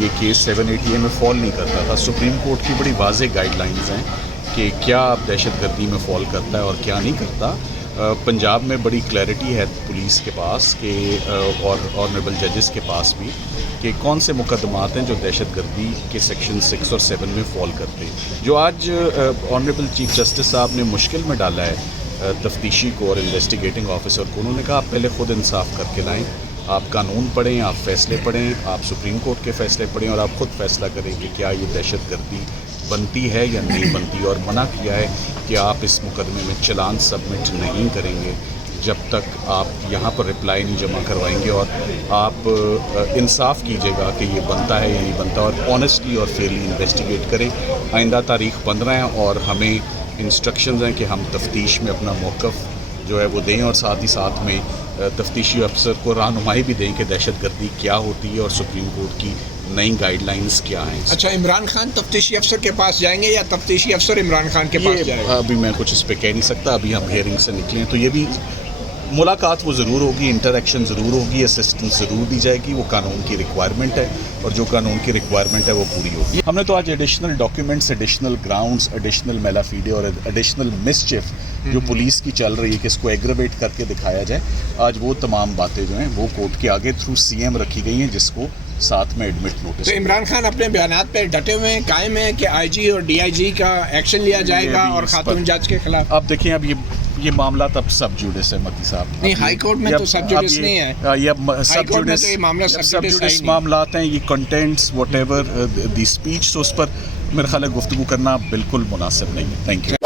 یہ case 780A میں فال نہیں کرتا تھا. سپریم کورٹ کی بڑی واضح گائیڈ لائنز ہیں کہ کیا دہشت گردی میں فال کرتا ہے اور کیا نہیں کرتا. پنجاب میں بڑی کلیئرٹی ہے پولیس کے پاس کہ اور آنریبل ججز کے پاس بھی کہ کون سے مقدمات ہیں جو دہشت گردی کے سیکشن 6 اور 7 میں فال کرتے ہیں. جو آج آنریبل چیف جسٹس صاحب نے مشکل میں ڈالا ہے تفتیشی کو اور انویسٹیگیٹنگ آفیسر کو, انہوں نے کہا آپ پہلے خود انصاف کر کے لائیں, آپ قانون پڑھیں, آپ فیصلے پڑھیں, آپ سپریم کورٹ کے فیصلے پڑھیں اور آپ خود فیصلہ کریں کہ کیا یہ دہشت گردی بنتی ہے یا نہیں بنتی. اور منع کیا ہے کہ آپ اس مقدمے میں چلان سبمٹ نہیں کریں گے جب تک آپ یہاں پر رپلائی نہیں جمع کروائیں گے اور آپ انصاف کیجیے گا کہ یہ بنتا ہے یا نہیں بنتا, اور آنیسٹلی اور فیئرلی انویسٹیگیٹ کریں. آئندہ تاریخ 15 ہے اور ہمیں انسٹرکشنز ہیں کہ ہم تفتیش میں اپنا موقف جو ہے وہ دیں اور ساتھ ہی ساتھ میں تفتیشی افسر کو رہنمائی بھی دیں کہ دہشت گردی کیا ہوتی ہے اور سپریم کورٹ کی نئی گائیڈ لائنز کیا ہیں. اچھا, عمران خان تفتیشی افسر کے پاس جائیں گے یا تفتیشی افسر عمران خان کے پاس جائیں گے؟ ابھی میں کچھ اس پہ کہہ نہیں سکتا. ابھی ہم ہیئرنگ سے نکلے ہیں تو یہ بھی ملاقات وہ ضرور ہوگی, انٹریکشن ضرور ہوگی, اسسٹنس ضرور دی جائے گی. وہ قانون کی ریکوائرمنٹ ہے اور جو قانون کی ریکوائرمنٹ ہے وہ پوری ہوگی. ہم نے تو آج additional documents, additional grounds, additional mala fide اور ایڈیشنل مسچف جو پولیس کی چل رہی ہے کہ اس کو ایگریویٹ کر کے دکھایا جائے, آج وہ تمام باتیں جو ہیں وہ کورٹ کے آگے تھرو CM رکھی گئی ہیں جس کو ساتھ میں ایڈمٹ نوٹس. تو عمران خان اپنے بیانات پہ ڈٹے ہوئے ہیں, قائم ہیں کہ IG اور DIG کا ایکشن لیا جائے گا اور خاتون جج کے خلاف؟ آپ دیکھیں اب یہ معاملات اب سب جوڈس ہے متی صاحب. نہیں, ہائی کورٹ میں تو سب جوڈس نہیں ہے. یہ سب جوڈس معاملات ہیں. یہ contends what ever the speech, تو اس پر میرا خیال ہے گفتگو کرنا بالکل مناسب نہیں ہے. Thank you.